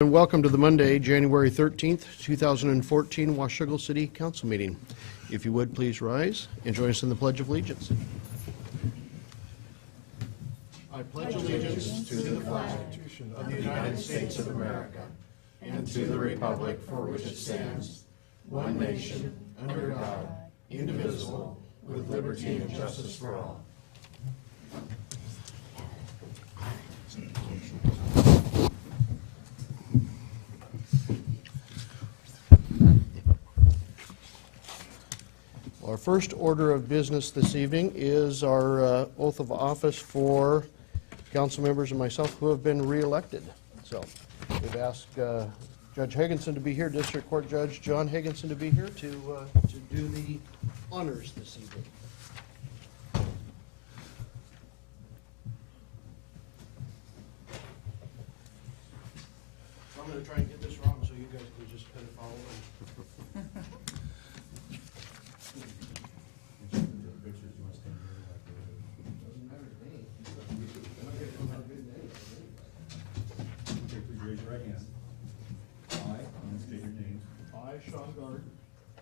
And welcome to the Monday, January 13th, 2014 Washougal City Council meeting. If you would, please rise and join us in the Pledge of Allegiance. I pledge allegiance to the flag of the United States of America and to the republic for which it stands, one nation, under God, indivisible, with liberty and justice for all. Our first order of business this evening is our oath of office for council members and myself who have been re-elected. So we've asked Judge Higginson to be here, District Court Judge John Higginson to be here to do the honors this evening. So I'm going to try and get this wrong so you guys can just kind of follow along.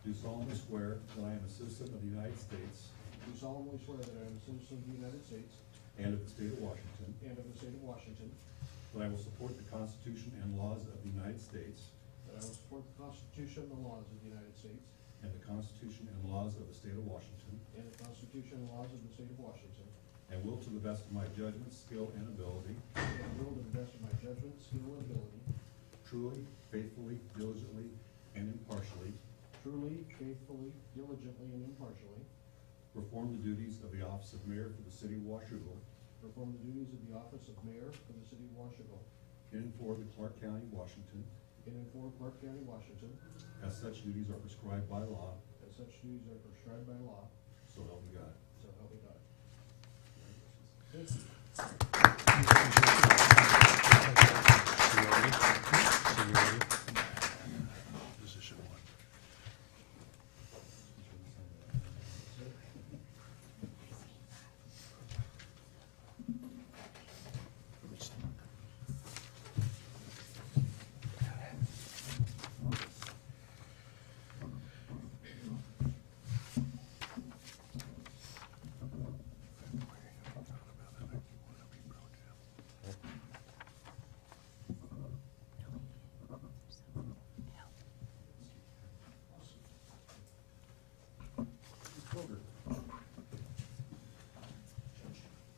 Do solemnly swear that I am a citizen of the United States. Do solemnly swear that I am a citizen of the United States. And of the state of Washington. And of the state of Washington. That I will support the Constitution and laws of the United States. That I will support the Constitution and the laws of the United States. And the Constitution and laws of the state of Washington. And the Constitution and laws of the state of Washington. And will to the best of my judgment, skill, and ability. And will to the best of my judgment, skill, and ability. Truly, faithfully, diligently, and impartially. Truly, faithfully, diligently, and impartially. Perform the duties of the office of mayor for the city of Washougal. Perform the duties of the office of mayor for the city of Washougal. In and for the Clark County, Washington. In and for Clark County, Washington. As such duties are prescribed by law. As such duties are prescribed by law. So help me God. So help me God. Thank you.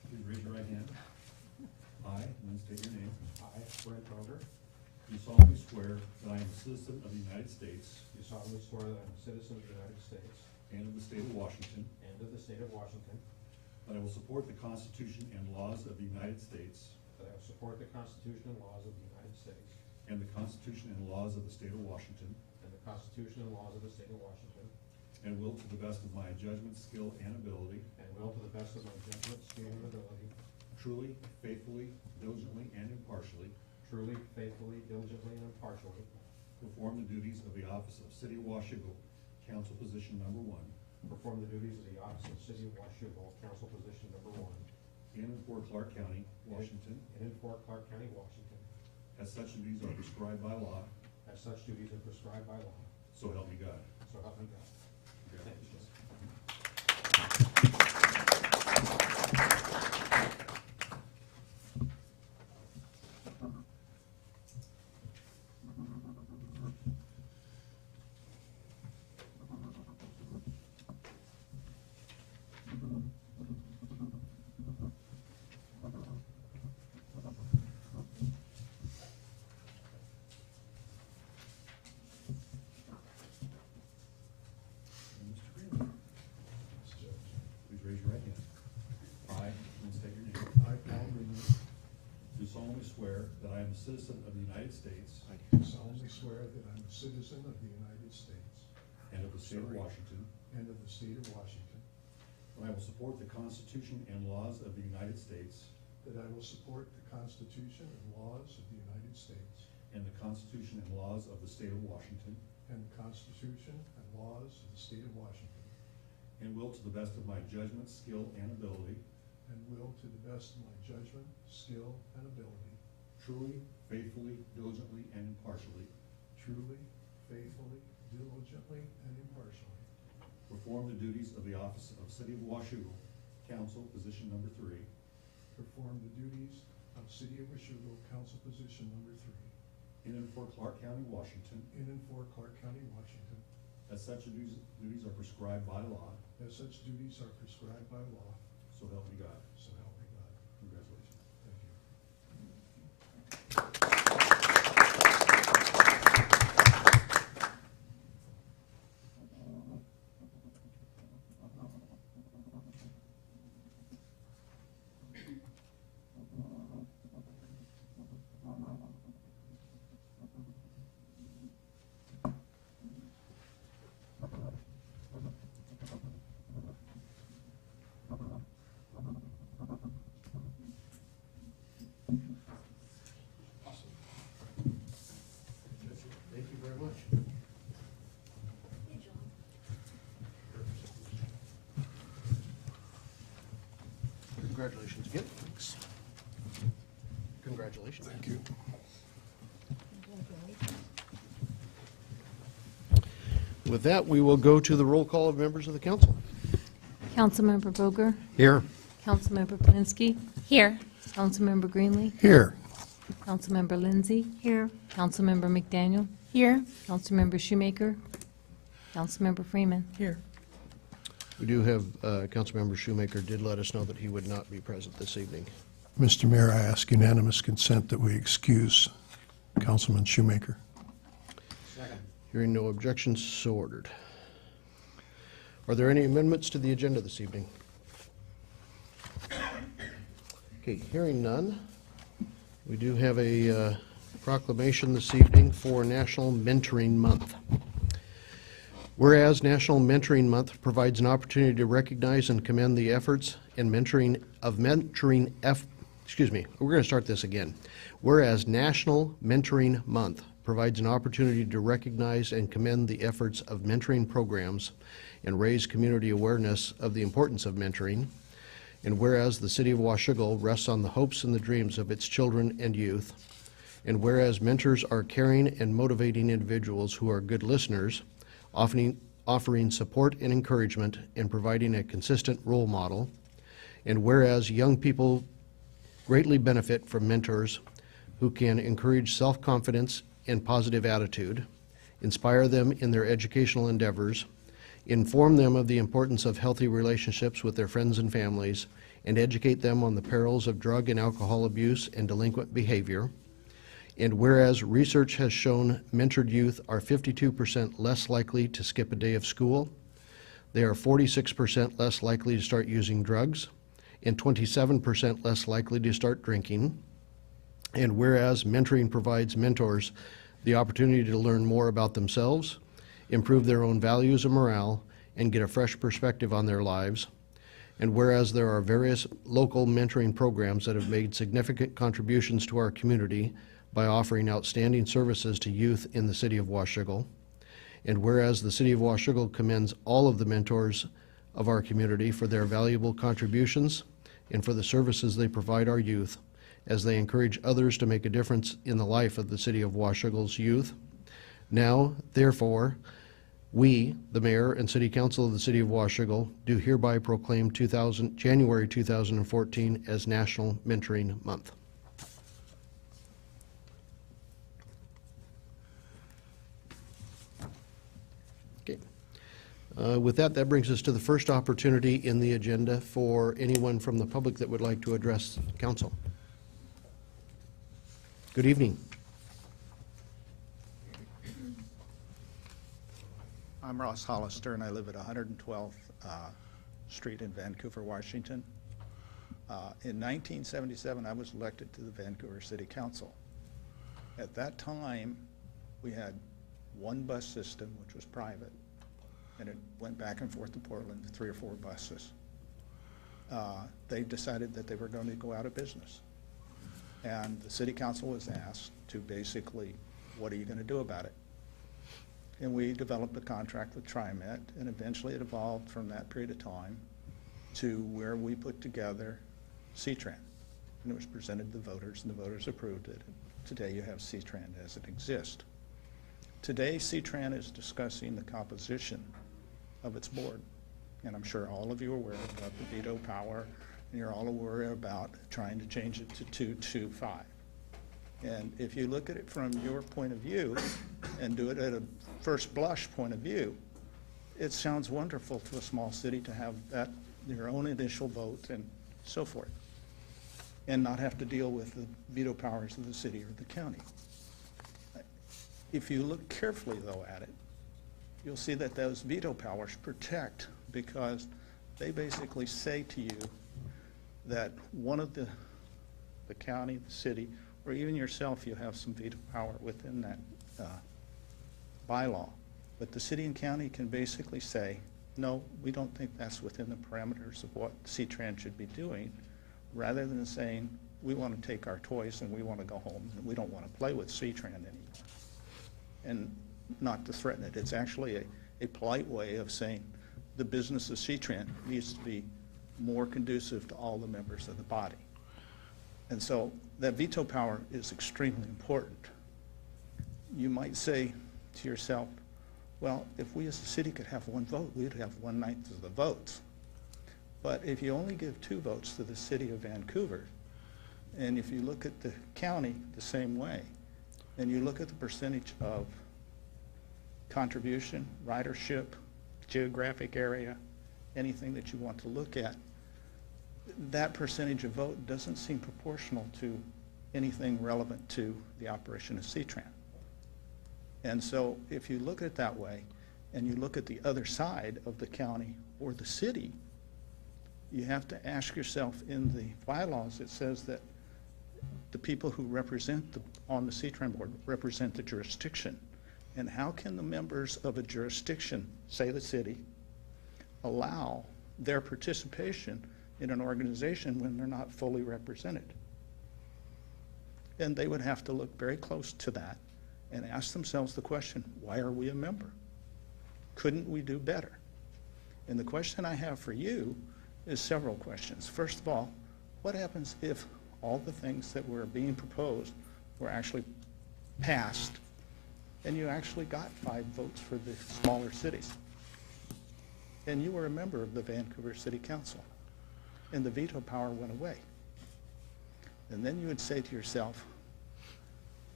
Please raise your right hand. I, and then state your name. I, Brent Roder, Do solemnly swear that I am a citizen of the United States. do solemnly swear that I am a citizen of the United States And of the state of Washington. and of the state of Washington. That I will support the Constitution and laws of the United States. That I will support the Constitution and laws of the United States And the Constitution and laws of the state of Washington. and the Constitution and laws of the state of Washington. And will to the best of my judgment, skill, and ability. And will to the best of my judgment, skill, and ability. Truly, faithfully, diligently, and impartially. Truly, faithfully, diligently, and impartially. Perform the duties of the office of City of Washougal, Council Position Number 1. Perform the duties of the office of City of Washougal, Council Position Number 1. In and for Clark County, Washington. In and for Clark County, Washington. As such duties are prescribed by law. As such duties are prescribed by law. So help me God. So help me God. Thank you, Judge. And Mr. Greenwood. Please raise your right hand. I, and then state your name. I, Paul Greenwood, Do solemnly swear that I am a citizen of the United States. I solemnly swear that I'm a citizen of the United States And of the state of Washington. and of the state of Washington, That I will support the Constitution and laws of the United States. that I will support the Constitution and laws of the United States And the Constitution and laws of the state of Washington. and the Constitution and laws of the state of Washington, And will to the best of my judgment, skill, and ability. and will, to the best of my judgment, skill, and ability, Truly, faithfully, diligently, and impartially truly, faithfully, diligently, and impartially perform the duties of the office of City of Washougal Council, position number 3, perform the duties of City of Washougal Council Position Number 3 in and for Clark County, Washington, in and for Clark County, Washington, as such duties are prescribed by law, as such duties are prescribed by law, so help me God. so help me God. Congratulations. Thank you. Thank you very much. Congratulations again. Thanks. Congratulations. Thank you. With that, we will go to the roll call of members of the council. Councilmember Boger, Here. Councilmember Polinsky, Here. Councilmember Greenlee, Here. Councilmember Lindsay. Here. Councilmember McDaniel, Here. Councilmember Shoemaker, Councilmember Freeman. Here. We do have, Councilmember Shoemaker did let us know that he would not be present this evening. Mr. Mayor, I ask unanimous consent that we excuse Councilman Shoemaker. Hearing no objections, so ordered. Are there any amendments to the agenda this evening? Okay, hearing none, we do have a proclamation this evening for National Mentoring Month. Whereas National Mentoring Month provides an opportunity to recognize and commend the efforts and we're going to start this again. Whereas National Mentoring Month provides an opportunity to recognize and commend the efforts of mentoring programs and raise community awareness of the importance of mentoring. And whereas the City of Washougal rests on the hopes and the dreams of its children and youth. And whereas mentors are caring and motivating individuals who are good listeners, offering support and encouragement and providing a consistent role model. And whereas young people greatly benefit from mentors who can encourage self-confidence and positive attitude, inspire them in their educational endeavors, inform them of the importance of healthy relationships with their friends and families, and educate them on the perils of drug and alcohol abuse and delinquent behavior. And whereas research has shown mentored youth are 52% less likely to skip a day of school, they are 46% less likely to start using drugs, and 27% less likely to start drinking. And whereas mentoring provides mentors the opportunity to learn more about themselves, improve their own values and morale, and get a fresh perspective on their lives. And whereas there are various local mentoring programs that have made significant contributions to our community by offering outstanding services to youth in the City of Washougal. And whereas the City of Washougal commends all of the mentors of our community for their valuable contributions and for the services they provide our youth as they encourage others to make a difference in the life of the City of Washougal's youth. Now, therefore, we, the Mayor and City Council of the City of Washougal, do hereby proclaim January 2014 as National Mentoring Month. Okay. With that, that brings us to the first opportunity in the agenda for anyone from the public that would like to address Council. Good evening. I'm Ross Hollister, and I live at 112th Street in Vancouver, Washington. In 1977, I was elected to the Vancouver City Council. At that time, we had one bus system, which was private, and it went back and forth to Portland, 3 or 4 buses. They decided that they were going to go out of business. And the City Council was asked to basically, what are you going to do about it? And we developed a contract with TriMet, and eventually it evolved from that period of time to where we put together C-Tran. And it was presented to the voters, and the voters approved it. Today you have C-Tran as it exists. Today C-Tran is discussing the composition of its board. And I'm sure all of you are aware about the veto power, and you're all aware about trying to change it to 225. And if you look at it from your point of view and do it at a first blush point of view, it sounds wonderful to a small city to have that, your own initial vote and so forth, and not have to deal with the veto powers of the city or the county. If you look carefully, though, at it, you'll see that those veto powers protect, because they basically say to you that one of the county, the city, or even yourself, you have some veto power within that bylaw. But the city and county can basically say, no, we don't think that's within the parameters of what C-Tran should be doing, rather than saying, we want to take our toys and we want to go home and we don't want to play with C-Tran anymore. And not to threaten it. It's actually a polite way of saying the business of C-Tran needs to be more conducive to all the members of the body. And so that veto power is extremely important. You might say to yourself, well, if we as a city could have one vote, we'd have 1/9 of the votes. But if you only give 2 votes to the city of Vancouver, and if you look at the county the same way, and you look at the percentage of contribution, ridership, geographic area, anything that you want to look at, that percentage of vote doesn't seem proportional to anything relevant to the operation of C-Tran. And so if you look at it that way, and you look at the other side of the county or the city, you have to ask yourself, in the bylaws, it says that the people who represent on the C-Tran board represent the jurisdiction. And how can the members of a jurisdiction, say the city, allow their participation in an organization when they're not fully represented? And they would have to look very close to that and ask themselves the question, why are we a member? Couldn't we do better? And the question I have for you is several questions. First of all, what happens if all the things that were being proposed were actually passed and you actually got 5 votes for the smaller cities? And you were a member of the Vancouver City Council and the veto power went away. And then you would say to yourself,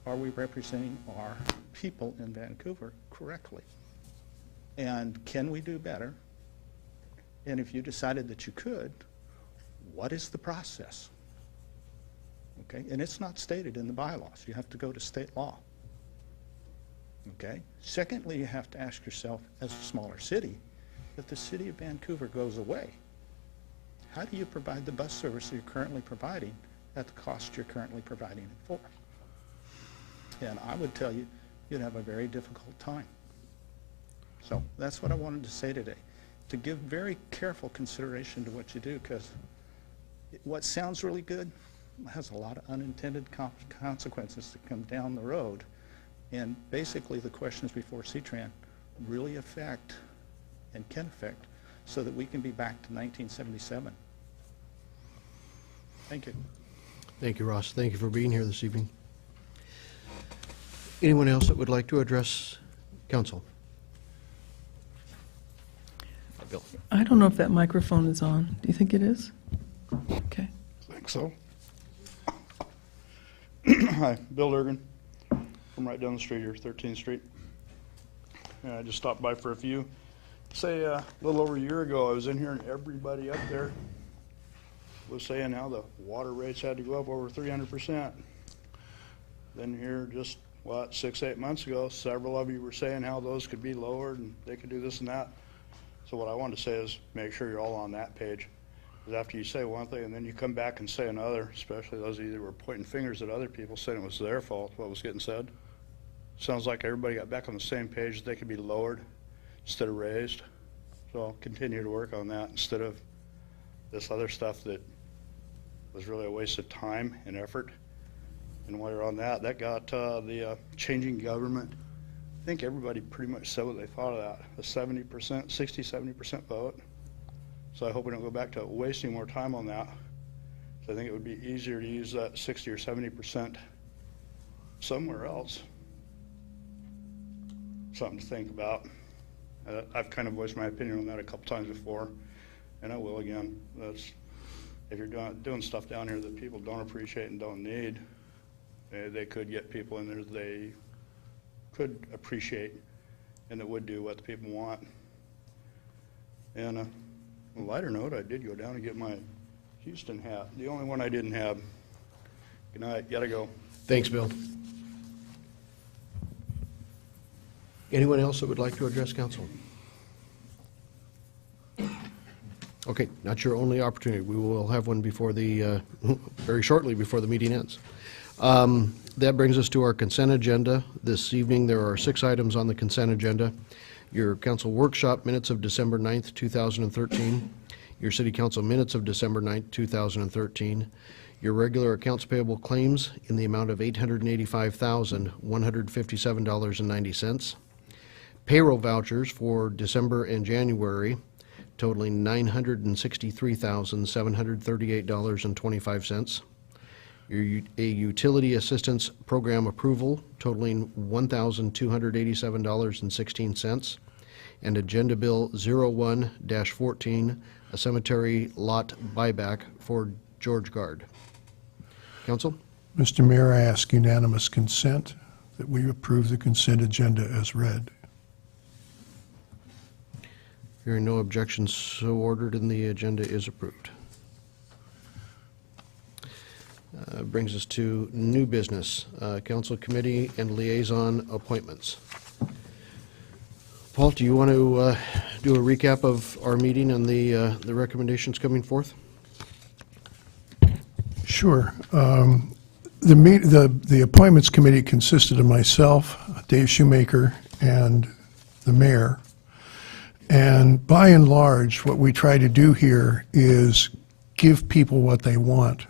are we representing our people in Vancouver correctly? And can we do better? And if you decided that you could, what is the process? Okay, and it's not stated in the bylaws. You have to go to state law. Okay, secondly, you have to ask yourself, as a smaller city, if the city of Vancouver goes away, how do you provide the bus service that you're currently providing at the cost you're currently providing it for? And I would tell you, you'd have a very difficult time. So that's what I wanted to say today, to give very careful consideration to what you do, because what sounds really good has a lot of unintended consequences that come down the road. And basically the questions before C-Tran really affect and can affect so that we can be back to 1977. Thank you. Thank you, Ross. Thank you for being here this evening. Anyone else that would like to address council? Bill. I don't know if that microphone is on. Do you think it is? Okay. I think so. Hi, Bill Durgan, from right down the street here, 13th Street. And I just stopped by for a few. Say a little over a year ago, I was in here and everybody up there was saying how the water rates had to go up over 300%. Then here just, 6-8 months ago, several of you were saying how those could be lowered and they could do this and that. So what I wanted to say is make sure you're all on that page. Because after you say one thing and then you come back and say another, especially those of you that were pointing fingers at other people saying it was their fault, what was getting said. Sounds like everybody got back on the same page, they could be lowered instead of raised. So I'll continue to work on that instead of this other stuff that was really a waste of time and effort. And while you're on that, that got the changing government. I think everybody pretty much said what they thought of that, a 70%, 60-70% vote. So I hope we don't go back to wasting more time on that. So I think it would be easier to use that 60 or 70% somewhere else. Something to think about. I've kind of voiced my opinion on that a couple times before, and I will again. That's, if you're doing stuff down here that people don't appreciate and don't need, they could get people in there they could appreciate and that would do what the people want. And on a lighter note, I did go down and get my Houston hat, the only one I didn't have. Good night, gotta go. Thanks, Bill. Anyone else that would like to address council? Okay, not your only opportunity. We will have one before the, very shortly before the meeting ends. That brings us to our consent agenda. This evening, there are 6 items on the consent agenda. Your council workshop minutes of December 9th, 2013. Your city council minutes of December 9th, 2013. Your regular accounts payable claims in the amount of $885,157.90. Payroll vouchers for December and January totaling $963,738.25. A utility assistance program approval totaling $1,287.16. And Agenda Bill 01-14, a cemetery lot buyback for George Guard. Council? Mr. Mayor, I ask unanimous consent that we approve the consent agenda as read. Hearing no objections, so ordered, and the agenda is approved. Brings us to new business, council committee and liaison appointments. Paul, do you want to do a recap of our meeting and the recommendations coming forth? Sure. The appointments committee consisted of myself, Dave Shoemaker, and the mayor. And by and large, what we try to do here is give people what they want.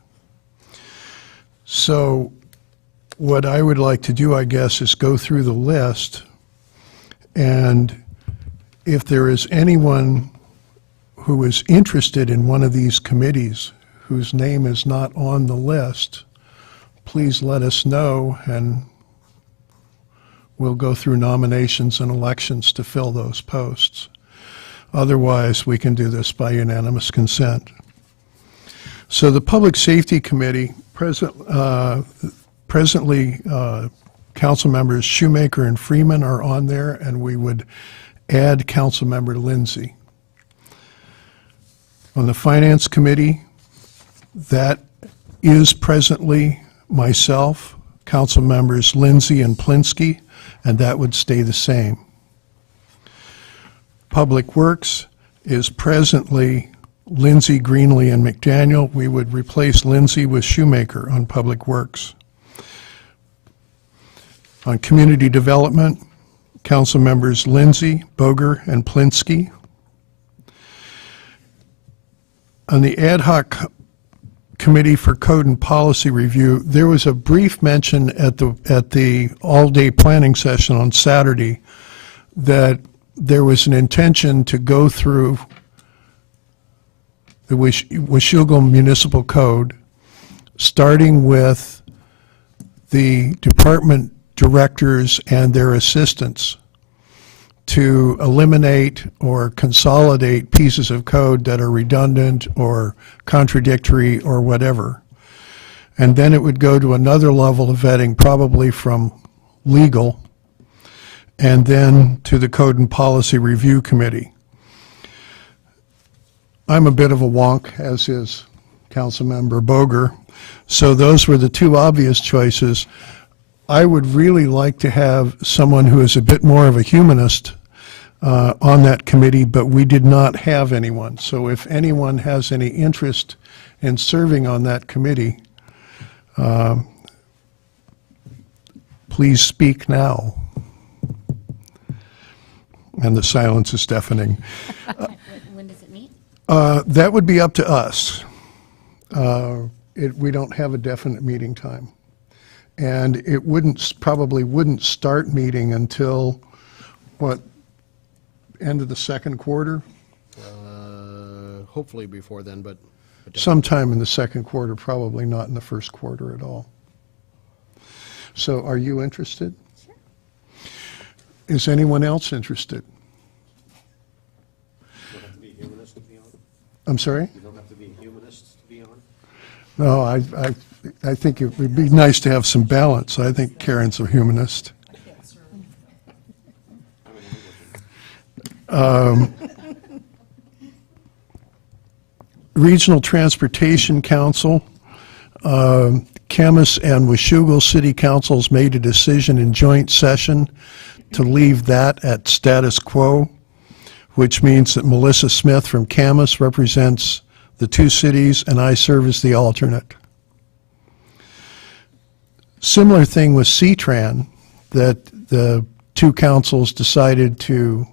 So what I would like to do, I guess, is go through the list, and if there is anyone who is interested in one of these committees whose name is not on the list, please let us know, and we'll go through nominations and elections to fill those posts. Otherwise, we can do this by unanimous consent. So the Public Safety Committee, presently, council members Shoemaker and Freeman are on there, and we would add council member Lindsay. On the Finance Committee, that is presently myself, council members Lindsay and Plinsky, and that would stay the same. Public Works is presently Lindsay, Greenlee, and McDaniel. We would replace Lindsay with Shoemaker on Public Works. On Community Development, council members Lindsay, Boger, and Plinsky. On the Ad Hoc Committee for Code and Policy Review, there was a brief mention at the all-day planning session on Saturday that there was an intention to go through the Washougal Municipal Code, starting with the department directors and their assistants, to eliminate or consolidate pieces of code that are redundant or contradictory or whatever. And then it would go to another level of vetting, probably from legal, and then to the Code and Policy Review Committee. I'm a bit of a wonk, as is Councilmember Boger, so those were the two obvious choices. I would really like to have someone who is a bit more of a humanist on that committee, but we did not have anyone. So if anyone has any interest in serving on that committee, please speak now. And the silence is deafening. When does it meet? That would be up to us. We don't have a definite meeting time. And it probably wouldn't start meeting until, what, end of the second quarter? Hopefully before then, but Sometime in the second quarter, probably not in the first quarter at all. So are you interested? Is anyone else interested? You don't have to be a humanist to be on. I'm sorry? You don't have to be a humanist to be on. No, I think it would be nice to have some balance. I think Karen's a humanist. Regional Transportation Council, Camas and Washougal City Councils made a decision in joint session to leave that at status quo, which means that Melissa Smith from Camas represents the two cities and I serve as the alternate. Similar thing with CTRAN, that the two councils decided to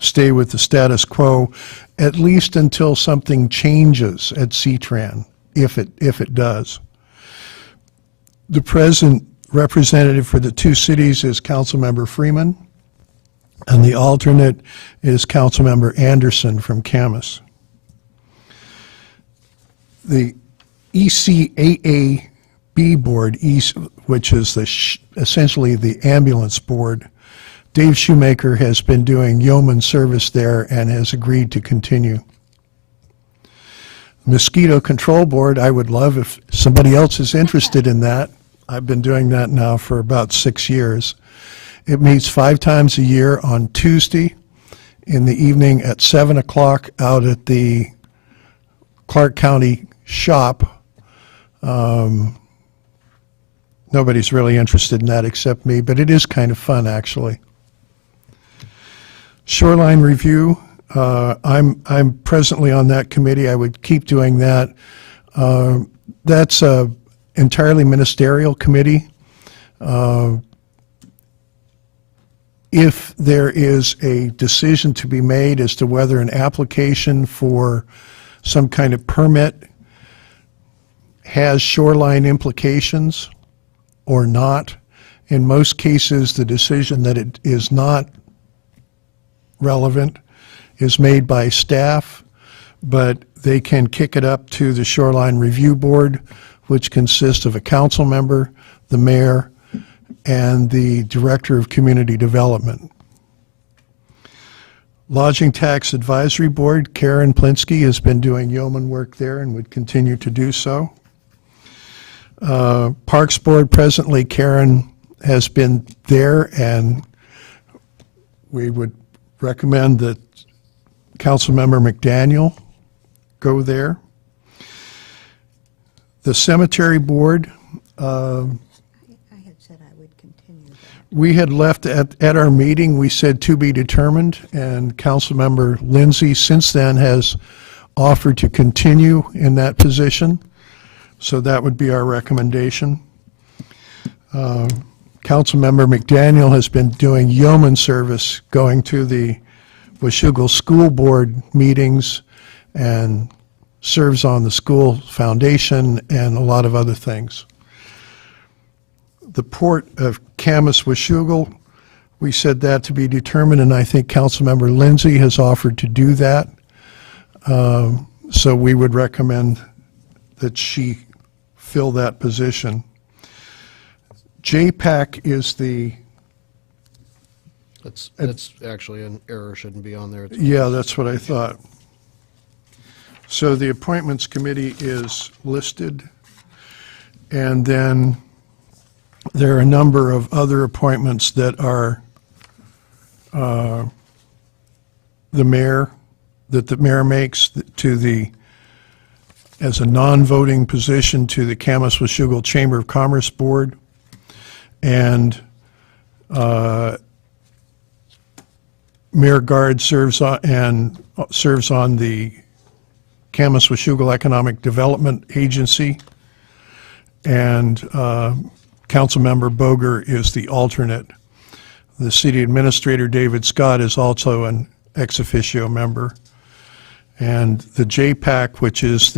stay with the status quo, at least until something changes at CTRAN, if it does. The present representative for the two cities is Councilmember Freeman, and the alternate is Councilmember Anderson from Camas. The ECAAB board, which is essentially the ambulance board, Dave Shoemaker has been doing yeoman service there and has agreed to continue. Mosquito Control Board, I would love if somebody else is interested in that. I've been doing that now for about 6 years. It meets 5 times a year on Tuesday in the evening at 7 o'clock out at the Clark County shop. Nobody's really interested in that except me, but it is kind of fun, actually. Shoreline Review, I'm presently on that committee. I would keep doing that. That's a entirely ministerial committee. If there is a decision to be made as to whether an application for some kind of permit has shoreline implications or not, in most cases the decision that it is not relevant is made by staff, but they can kick it up to the Shoreline Review Board, which consists of a council member, the mayor, and the Director of Community Development. Lodging Tax Advisory Board, Karen Plinsky has been doing yeoman work there and would continue to do so. Parks Board, presently Karen has been there, and we would recommend that Councilmember McDaniel go there. The Cemetery Board, I had said I would continue that. we had left at our meeting, we said to be determined, and Councilmember Lindsay since then has offered to continue in that position. So that would be our recommendation. Councilmember McDaniel has been doing yeoman service, going to the Washougal School Board meetings and serves on the school foundation and a lot of other things. The Port of Camas Washougal, we said that to be determined, and I think Councilmember Lindsay has offered to do that. So we would recommend that she fill that position. JPAC is the, That's actually an error, shouldn't be on there. It's- yeah, that's what I thought. So the Appointments Committee is listed, and then there are a number of other appointments that are the mayor makes to the, as a non-voting position, to the Camas Washougal Chamber of Commerce Board, and Mayor Guard serves on the Camas Washougal Economic Development Agency, and Councilmember Boger is the alternate. The city administrator, David Scott, is also an ex officio member. And the JPAC, which is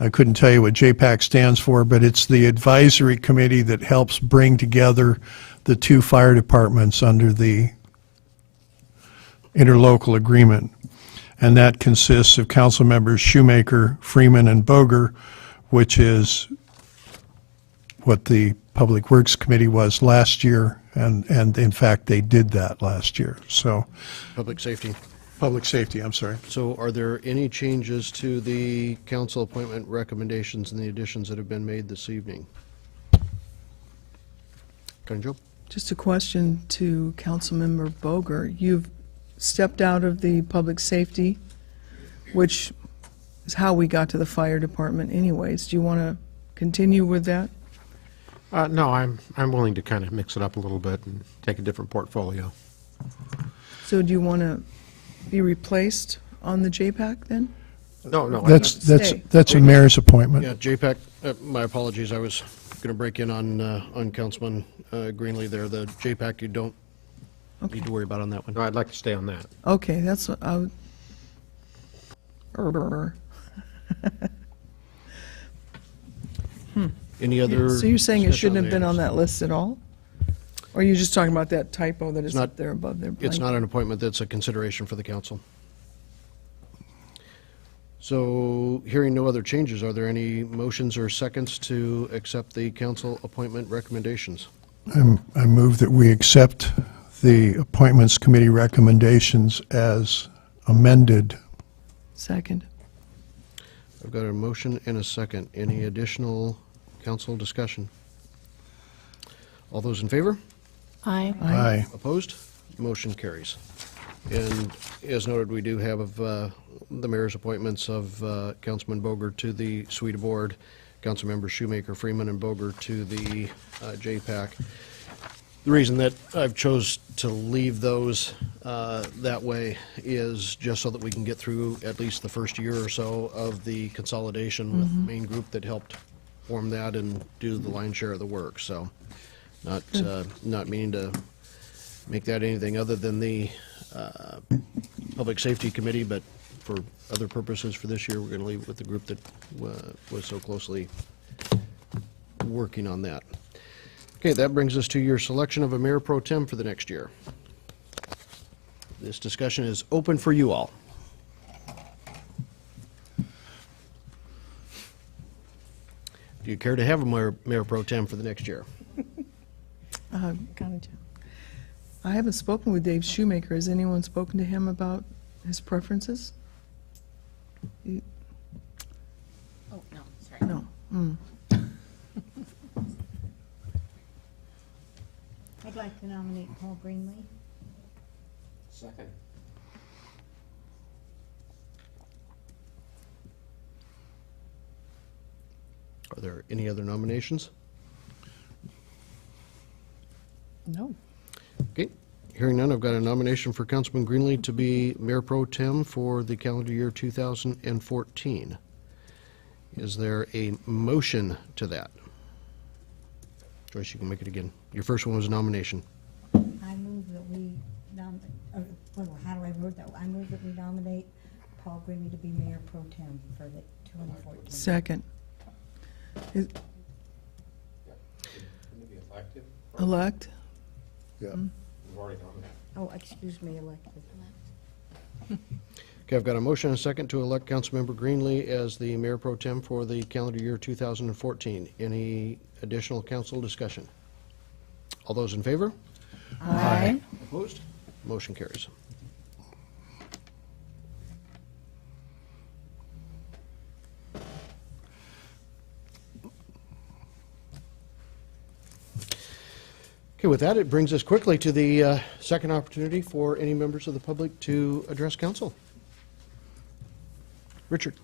I couldn't tell you what JPAC stands for, but it's the advisory committee that helps bring together the two fire departments under the interlocal agreement. And that consists of council members Shoemaker, Freeman, and Boger, which what the Public Works Committee was last year, and in fact, they did that last year. So, Public safety. Public Safety, I'm sorry. So are there any changes to the council appointment recommendations and the additions that have been made this evening? County Joe? Just a question to Councilmember Boger. You've stepped out of the public safety, which is how we got to the fire department anyways. Do you want to continue with that? No, I'm willing to kind of mix it up a little bit and take a different portfolio. So do you want to be replaced on the JPAC then? No, Stay. That's a mayor's appointment. Yeah, JPAC, my apologies, I was going to break in on Councilman Greenlee there. The JPAC, you don't need to worry about on that one. no, I'd like to stay on that. Okay, that's what I would. Any other? So you're saying it discussion shouldn't have been on items? that list at all? Or are you just talking about that typo that is not- up there above there? It's blank? not an appointment that's a consideration for the council. So, hearing no other changes, are there any motions or seconds to accept the council appointment recommendations? I move that we accept the Appointments Committee recommendations as amended. Second. I've got a motion and a second. Any additional council discussion? All those in favor? Aye. Aye. Opposed? Motion carries. And as noted, we do have the mayor's appointments of Councilman Boger to the SUITA Board, Councilmember Shoemaker, Freeman, and Boger to the JPAC. The reason that I've chose to leave those that way is just so that we can get through at least the first year or so of the consolidation with the main group that helped form that and do the lion's share of the work. So not meaning to make that anything other than the Public Safety Committee, but for other purposes for this year, we're going to leave it with the group that was so closely working on that. Okay, that brings us to your selection of a mayor pro tem for the next year. This discussion is open for you all. Do you care to have a mayor pro tem for the next year? I haven't spoken with Dave Shoemaker. Has anyone spoken to him about his preferences? Oh, no, sorry. No. I'd like to nominate Paul Greenlee. Second. Are there any other nominations? No. Okay, hearing none, I've got a nomination for Councilman Greenlee to be Mayor Pro Tem for the calendar year 2014. Is there a motion to that? Joyce, you can make it again. Your first one was a nomination. I move that we how do I word that? I move that we nominate Paul Greenlee to be Mayor Pro Tem for the 2014. Second. Is- Elect? Yeah. We've already done it. Oh, excuse me, elected. Okay, I've got a motion and a second to elect Councilmember Greenlee as the Mayor Pro Tem for the calendar year 2014. Any additional council discussion? All those in favor? Aye. Opposed? Motion carries. Okay, with that, it brings us quickly to the second opportunity for any members of the public to address council. Richard.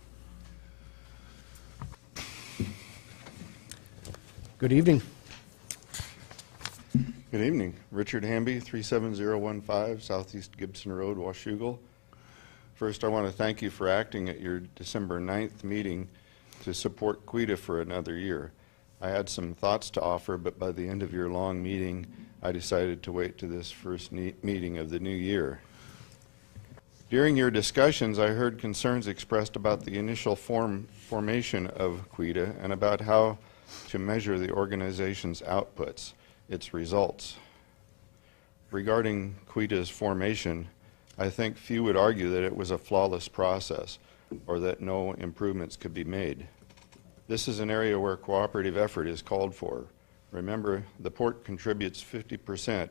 Good evening. Good evening. Richard Hamby, 37015 Southeast Gibson Road, Washougal. First, I want to thank you for acting at your December 9th meeting to support QUITA for another year. I had some thoughts to offer, but by the end of your long meeting, I decided to wait to this first meeting of the new year. During your discussions, I heard concerns expressed about the initial formation of QUITA and about how to measure the organization's outputs, its results. Regarding QUITA's formation, I think few would argue that it was a flawless process or that no improvements could be made. This is an area where cooperative effort is called for. Remember, the port contributes 50%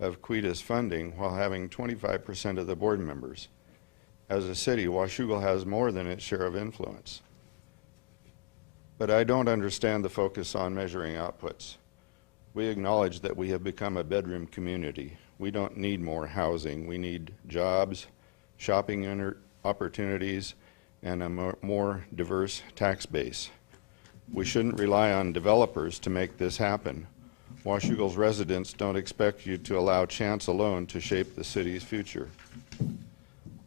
of Quita's funding while having 25% of the board members. As a city, Washougal has more than its share of influence. But I don't understand the focus on measuring outputs. We acknowledge that we have become a bedroom community. We don't need more housing. We need jobs, shopping opportunities, and a more diverse tax base. We shouldn't rely on developers to make this happen. Washougal's residents don't expect you to allow chance alone to shape the city's future.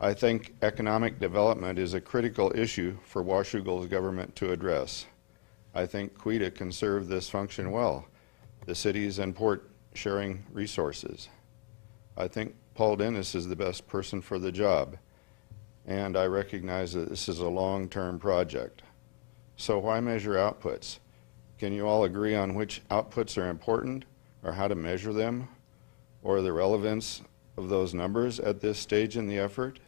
I think economic development is a critical issue for Washougal's government to address. I think Quita can serve this function well, the cities and port sharing resources. I think Paul Dennis is the best person for the job, and I recognize that this is a long-term project. So why measure outputs? Can you all agree on which outputs are important, or how to measure them, or the relevance of those numbers at this stage in the effort?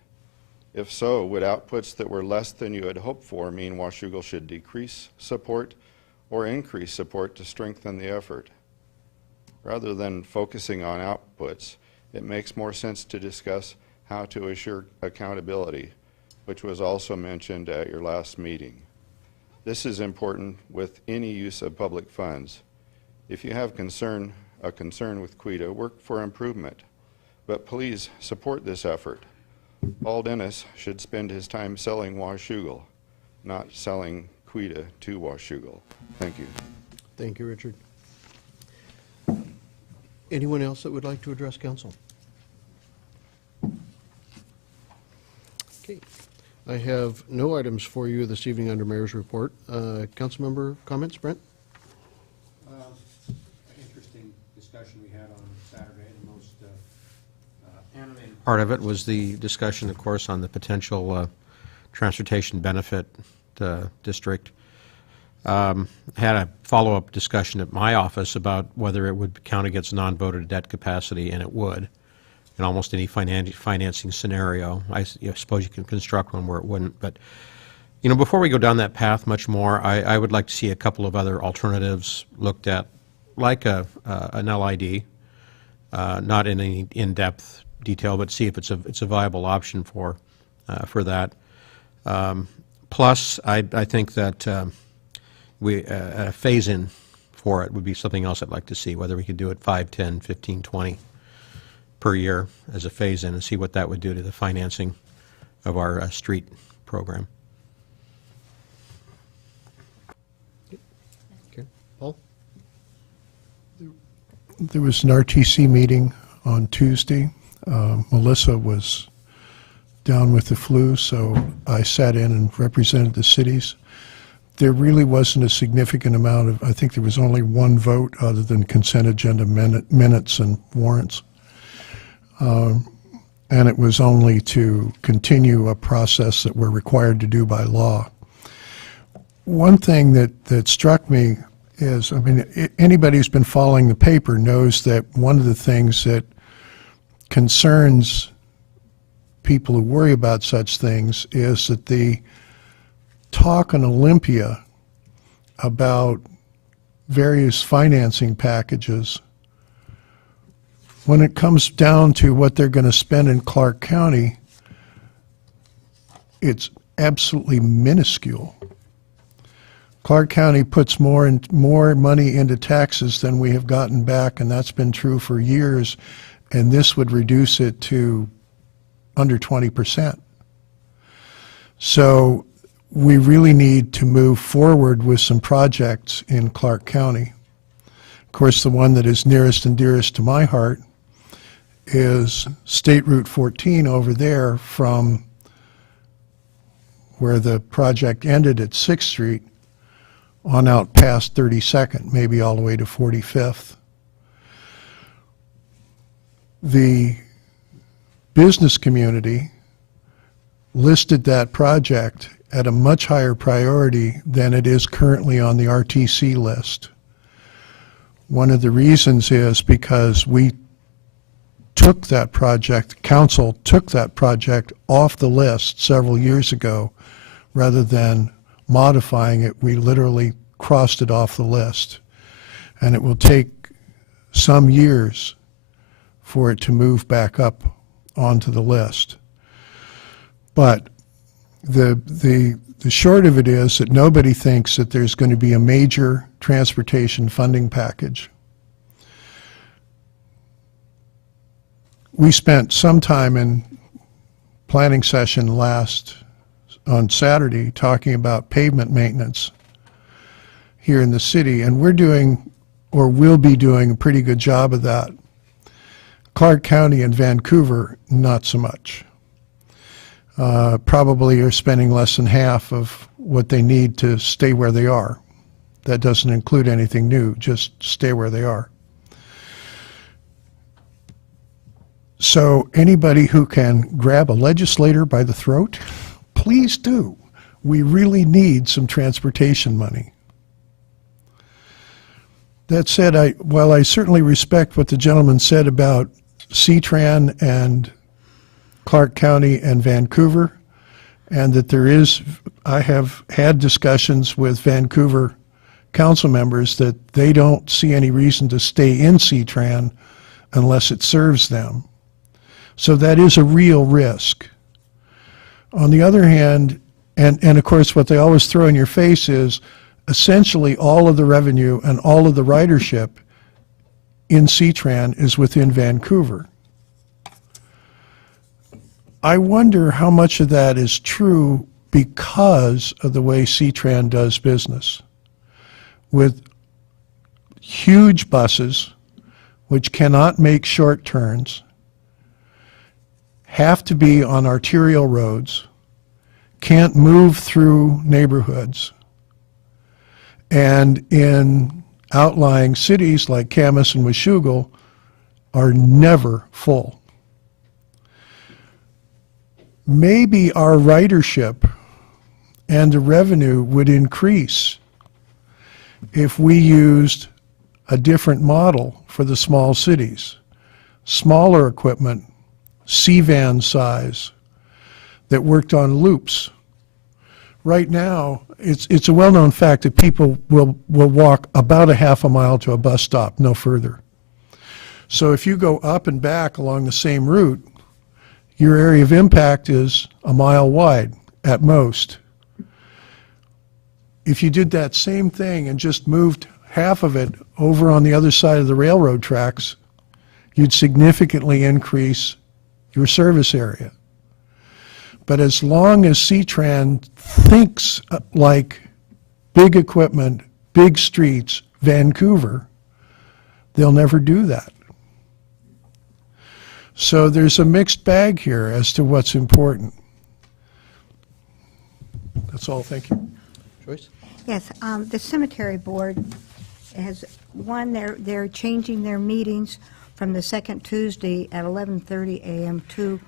If so, would outputs that were less than you had hoped for mean Washougal should decrease support or increase support to strengthen the effort? Rather than focusing on outputs, it makes more sense to discuss how to assure accountability, which was also mentioned at your last meeting. This is important with any use of public funds. If you have a concern with Quita, work for improvement. But please support this effort. Paul Dennis should spend his time selling Washougal, not selling Quita to Washougal. Thank you. Thank you, Richard. Anyone else that would like to address council? Okay. I have no items for you this evening under Mayor's report. Council member comments, Brent? Interesting discussion we had on Saturday. The most animating part of it was the discussion, of course, on the potential transportation benefit district. Had a follow-up discussion at my office about whether it would count against non-voted debt capacity, and it would. In almost any financing scenario. I suppose you can construct one where it wouldn't. But, you know, before we go down that path much more, I would like to see a couple of other alternatives looked at, like an LID, not in any in-depth detail, but see if it's a viable option for that. Plus, I think that a phase-in for it would be something else I'd like to see, whether we could do it 5, 10, 15, 20 per year as a phase-in, and see what that would do to the financing of our street program. Okay. Paul? There was an RTC meeting on Tuesday. Melissa was down with the flu, so I sat in and represented the cities. There really wasn't a significant amount of, I think there was only one vote other than consent agenda minutes and warrants. And it was only to continue a process that we're required to do by law. One thing that struck me is, I mean, anybody who's been following the paper knows that one of the things that concerns people who worry about such things is that the talk on Olympia about various financing packages, when it comes down to what they're going to spend in Clark County, it's absolutely minuscule. Clark County puts more money into taxes than we have gotten back, and that's been true for years, and this would reduce it to under 20%. So we really need to move forward with some projects in Clark County. Of course, the one that is nearest and dearest to my heart is State Route 14 over there, from where the project ended at 6th Street on out past 32nd, maybe all the way to 45th. The business community listed that project at a much higher priority than it is currently on the RTC list. One of the reasons is because we took that project, council took that project off the list several years ago. Rather than modifying it, we literally crossed it off the list. And it will take some years for it to move back up onto the list. But the short of it is that nobody thinks that there's going to be a major transportation funding package. We spent some time in planning session on Saturday talking about pavement maintenance here in the city, and we're doing, or will be doing, a pretty good job of that. Clark County and Vancouver, not so much. Probably are spending less than half of what they need to stay where they are. That doesn't include anything new, just stay where they are. So anybody who can grab a legislator by the throat, please do. We really need some transportation money. That said, while I certainly respect what the gentleman said about C-Tran and Clark County and Vancouver, and that I have had discussions with Vancouver council members that they don't see any reason to stay in C-Tran unless it serves them. So that is a real risk. On the other hand, and of course what they always throw in your face is essentially all of the revenue and all of the ridership in C-Tran is within Vancouver. I wonder how much of that is true because of the way C-Tran does business, with huge buses which cannot make short turns, have to be on arterial roads, can't move through neighborhoods, and in outlying cities like Camas and Washougal are never full. Maybe our ridership and the revenue would increase if we used a different model for the small cities. Smaller equipment, C-van size, that worked on loops. Right now, it's a well-known fact that people will walk about a half a mile to a bus stop, no further. So if you go up and back along the same route, your area of impact is a mile wide at most. If you did that same thing and just moved half of it over on the other side of the railroad tracks, you'd significantly increase your service area. But as long as C-Tran thinks like big equipment, big streets, Vancouver, they'll never do that. So there's a mixed bag here as to what's important. That's all. Thank you. Joyce? Yes, the cemetery board has, they're changing their meetings from the second Tuesday at 11:30 a.m. to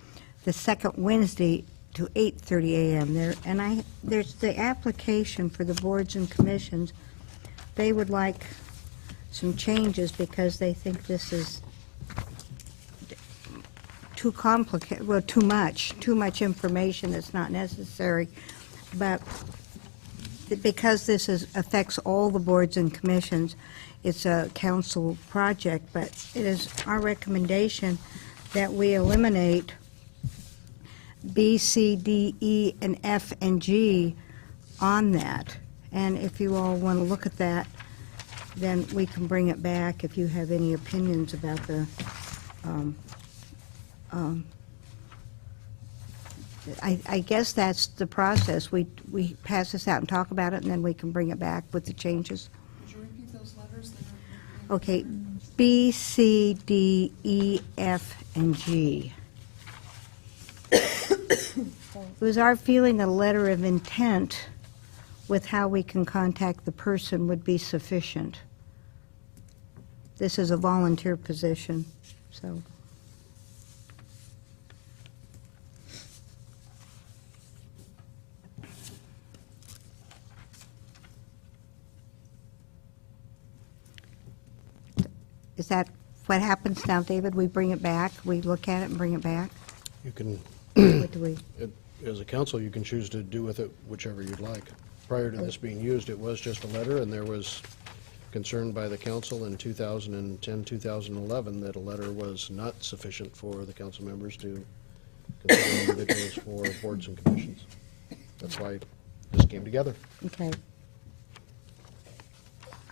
the second Wednesday to 8:30 a.m. There's the application for the boards and commissions. They would like some changes because they think this is too complicated, well, too much information that's not necessary. But because this affects all the boards and commissions, it's a council project, but it is our recommendation that we eliminate B, C, D, E, and F, and G on that. And if you all want to look at that, then we can bring it back if you have any opinions about the I guess that's the process. We pass this out and talk about it, and then we can bring it back with the changes. Could you repeat those letters? Okay, B, C, D, E, F, and G. It was our feeling a letter of intent with how we can contact the person would be sufficient. This is a volunteer position, so. Is that what happens now, David? We bring it back, we look at it and bring it back? You can, What do we? as a council, you can choose to do with it whichever you'd like. Prior to this being used, it was just a letter, and there was concerned by the council in 2010, 2011, that a letter was not sufficient for the council members to consider individuals for boards and commissions. That's why this came together. Okay.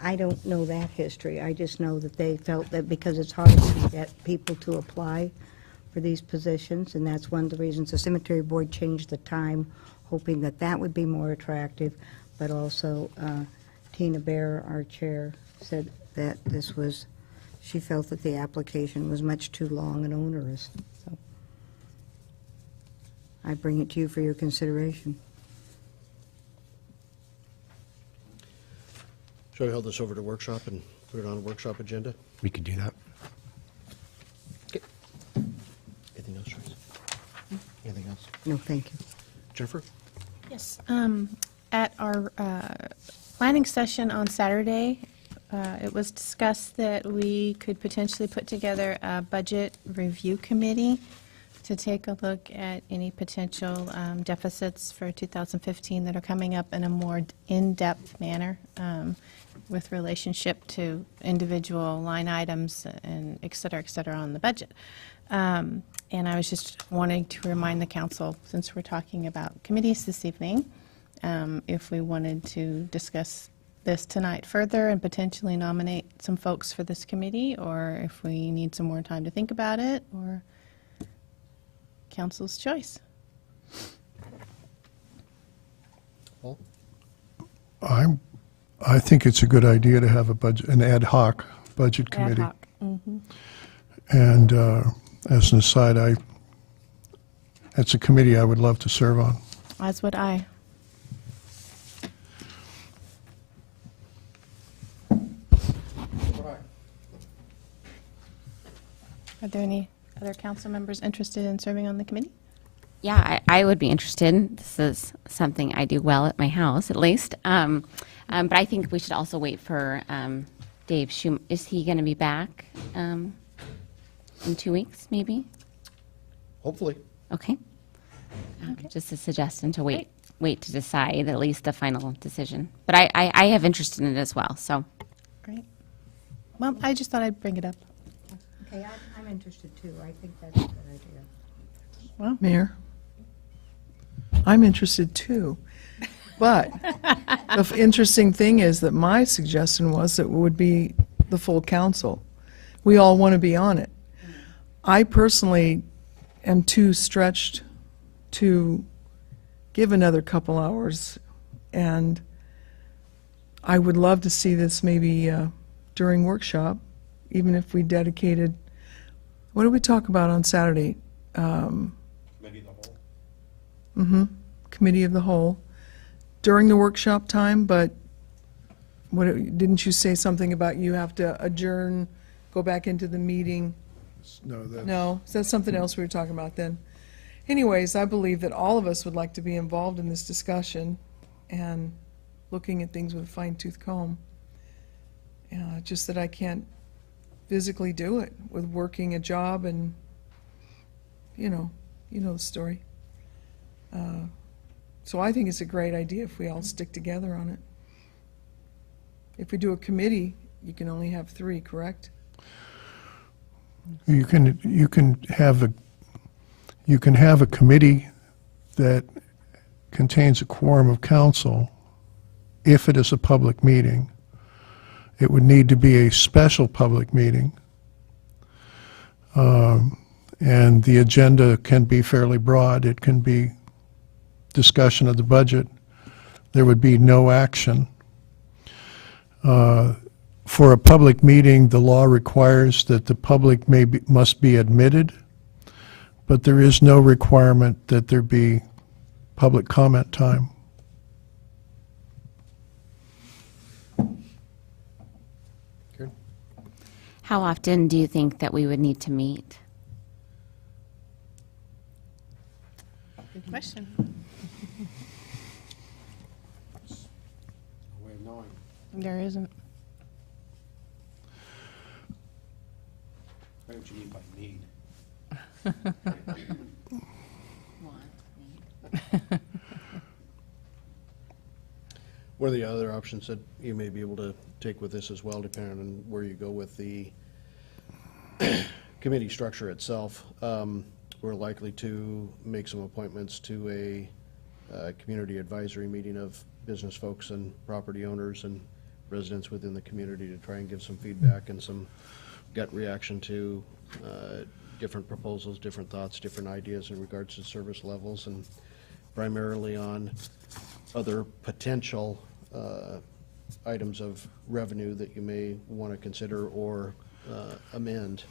I don't know that history. I just know that they felt that because it's hard to get people to apply for these positions, and that's one of the reasons the cemetery board changed the time, hoping that that would be more attractive. But also, Tina Bear, our chair, said that this was, she felt that the application was much too long and onerous. So I bring it to you for your consideration. Shall we hold this over to workshop and put it on a workshop agenda? We could do that. Okay. Anything else, Trace? Anything else? No, thank you. Jennifer? Yes. At our planning session on Saturday, it was discussed that we could potentially put together a budget review committee to take a look at any potential deficits for 2015 that are coming up in a more in-depth manner with relationship to individual line items and et cetera on the budget. And I was just wanting to remind the council, since we're talking about committees this evening, if we wanted to discuss this tonight further and potentially nominate some folks for this committee, or if we need some more time to think about it, or council's choice. Paul? I think it's a good idea to have an ad hoc budget committee. Ad hoc. Mhm. And as an aside, it's a committee I would love to serve on. As would I. Are there any other council members interested in serving on the committee? Yeah, I would be interested. This is something I do well at my house, at least. But I think we should also wait for Dave Schum. Is he going to be back in 2 weeks, maybe? Hopefully. Okay. Just a suggestion to wait to decide at least the final decision. But I have interest in it as well, so. Great. Well, I just thought I'd bring it up. Okay, I'm interested too. I think that's a good idea. Well, Mayor, I'm interested too. But the interesting thing is that my suggestion was that it would be the full council. We all want to be on it. I personally am too stretched to give another couple hours, and I would love to see this maybe during workshop, even if we dedicated, what did we talk about on Saturday? Committee of the whole. Committee of the whole, during the workshop time, but didn't you say something about you have to adjourn, go back into the meeting? No, is that something else we were talking about then? Anyways, I believe that all of us would like to be involved in this discussion and looking at things with a fine-tooth comb. Just that I can't physically do it with working a job and, you know the story. So I think it's a great idea if we all stick together on it. If we do a committee, you can only have 3, correct? You can have a committee that contains a quorum of council if it is a public meeting. It would need to be a special public meeting. And the agenda can be fairly broad. It can be discussion of the budget. There would be no action. For a public meeting, the law requires that the public must be admitted, but there is no requirement that there be public comment time. Karen? How often do you think that we would need to meet? Good question. No way of knowing. There isn't. What do you mean by need? One of the other options that you may be able to take with this as well, depending on where you go with the committee structure itself. We're likely to make some appointments to a community advisory meeting of business folks and property owners and residents within the community to try and give some feedback and some gut reaction to different proposals, different thoughts, different ideas in regards to service levels, and primarily on other potential items of revenue that you may want to consider or amend,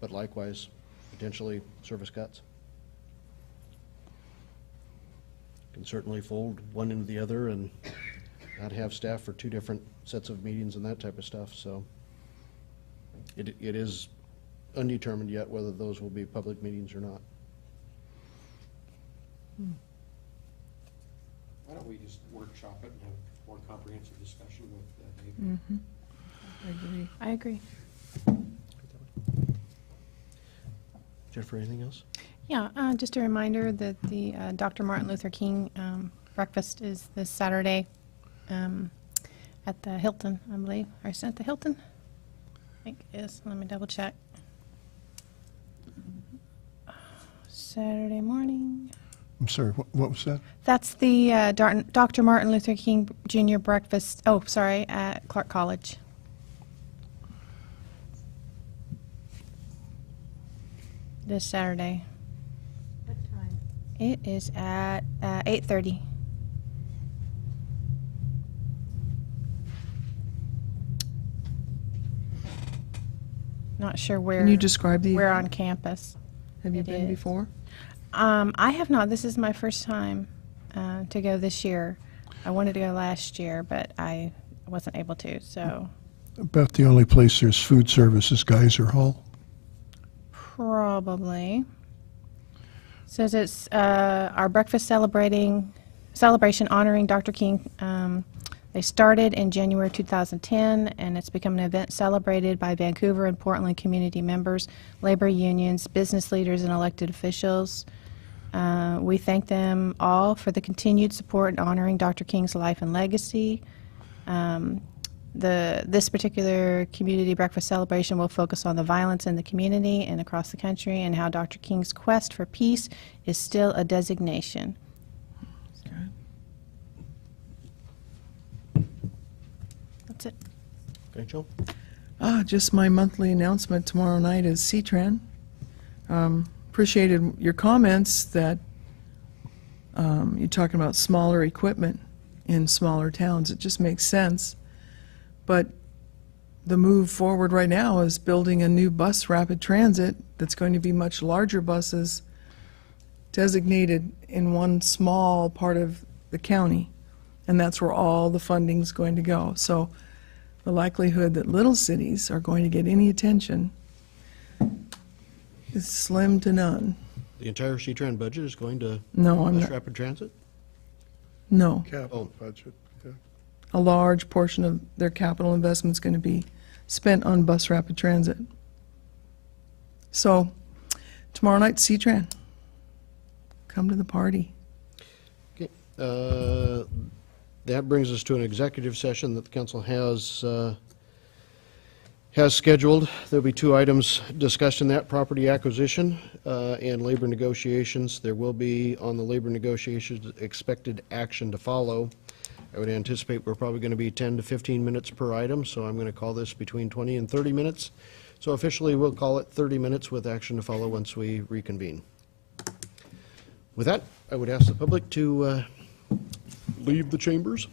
but likewise, potentially service cuts. Can certainly fold one into the other and not have staff for two different sets of meetings and that type of stuff, so it is undetermined yet whether those will be public meetings or not. Why don't we just workshop it and have a more comprehensive discussion with Dave? I agree. Jennifer, anything else? Yeah, just a reminder that the Dr. Martin Luther King breakfast is this Saturday at the Hilton, I believe. Or is it at the Hilton? I think it is. Let me double check. Saturday morning. I'm sorry, what was that? That's the Dr. Martin Luther King Jr. breakfast, oh, sorry, at Clark College. This Saturday. What time? It is at 8:30. Not sure where. Can you describe the Where event? on campus. Have you It been is. before? I have not. This is my first time to go this year. I wanted to go last year, but I wasn't able to, so About the only place there's food service is Geyser Hall. probably. Says it's our breakfast celebration honoring Dr. King. They started in January 2010, and it's become an event celebrated by Vancouver and Portland community members, labor unions, business leaders, and elected officials. We thank them all for the continued support in honoring Dr. King's life and legacy. This particular community breakfast celebration will focus on the violence in the community and across the country and how Dr. King's quest for peace is still a designation. That's it. Okay, Joe? Just my monthly announcement tomorrow night is CTRAN. Appreciated your comments that you're talking about smaller equipment in smaller towns. It just makes sense. But the move forward right now is building a new bus rapid transit that's going to be much larger buses designated in one small part of the county. And that's where all the funding's going to go. So the likelihood that little cities are going to get any attention is slim to none. The entire C-Tran budget is going to No, I'm bus not. rapid transit? No. Capital budget, yeah. A large portion of their capital investment's going to be spent on bus rapid transit. So, tomorrow night, CTRAN. Come to the party. Okay. That brings us to an executive session that the council has scheduled. There'll be two items discussed in that: property acquisition and labor negotiations. There will be, on the labor negotiations, expected action to follow. I would anticipate we're probably going to be 10 to 15 minutes per item, so I'm going to call this between 20 and 30 minutes. So officially, we'll call it 30 minutes with action to follow once we reconvene. With that, I would ask the public to leave the chambers.